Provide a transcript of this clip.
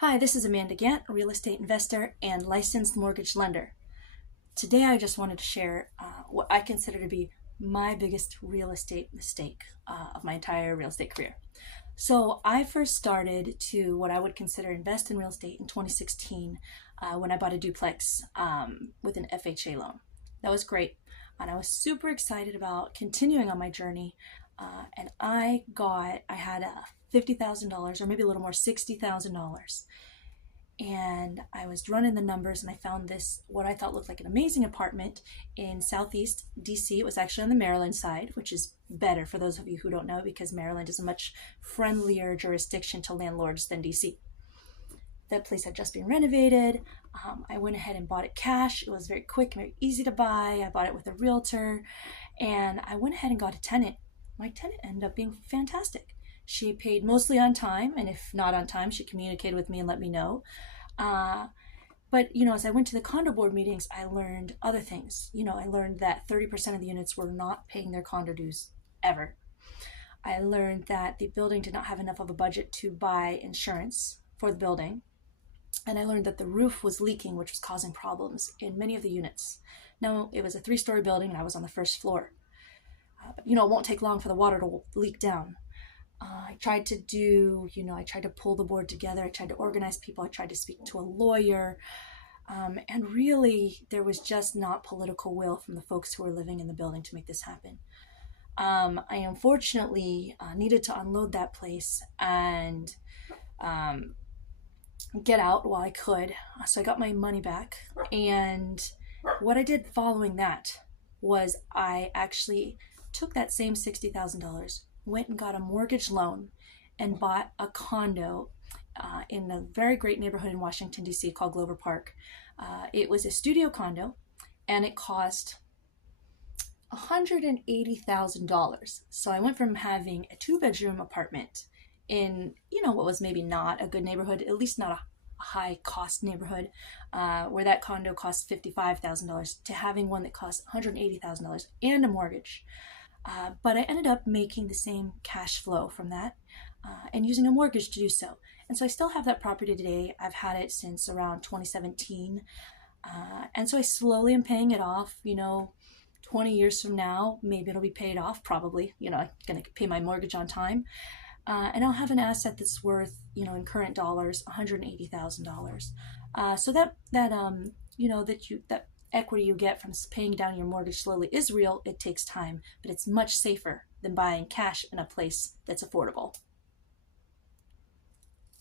Hi, this is Amanda Gant, a real estate investor and licensed mortgage lender. Today I just wanted to share what I consider to be my biggest real estate mistake of my entire real estate career. So I first started to what I would consider invest in real estate in 2016 when I bought a duplex with an FHA loan. That was great. And I was super excited about continuing on my journey. And I had $50,000 or maybe a little more, $60,000. And I was running the numbers and I found this, what I thought looked like an amazing apartment in Southeast DC. It was actually on the Maryland side, which is better for those of you who don't know, because Maryland is a much friendlier jurisdiction to landlords than DC. That place had just been renovated. I went ahead and bought it cash. It was very quick, very easy to buy. I bought it with a realtor and I went ahead and got a tenant. My tenant ended up being fantastic. She paid mostly on time, and if not on time, she communicated with me and let me know. But as I went to the condo board meetings, I learned other things. I learned that 30% of the units were not paying their condo dues ever. I learned that the building did not have enough of a budget to buy insurance for the building. And I learned that the roof was leaking, which was causing problems in many of the units. Now, it was a 3-story building and I was on the first floor. It won't take long for the water to leak down. I tried to pull the board together. I tried to organize people. I tried to speak to a lawyer. And really, there was just not political will from the folks who were living in the building to make this happen. I unfortunately needed to unload that place and get out while I could. So I got my money back. And what I did following that was I actually took that same $60,000, went and got a mortgage loan and bought a condo in a very great neighborhood in Washington, D.C. called Glover Park. It was a studio condo and it cost $180,000. So I went from having a 2-bedroom apartment in, what was maybe not a good neighborhood, at least not a high cost neighborhood, where that condo cost $55,000, to having one that cost $180,000 and a mortgage. But I ended up making the same cash flow from that and using a mortgage to do so. And so I still have that property today. I've had it since around 2017. And so I slowly am paying it off. 20 years from now, maybe it'll be paid off, probably. I'm going to pay my mortgage on time. And I'll have an asset that's worth, in current dollars, $180,000. So that equity you get from paying down your mortgage slowly is real. It takes time, but it's much safer than buying cash in a place that's affordable.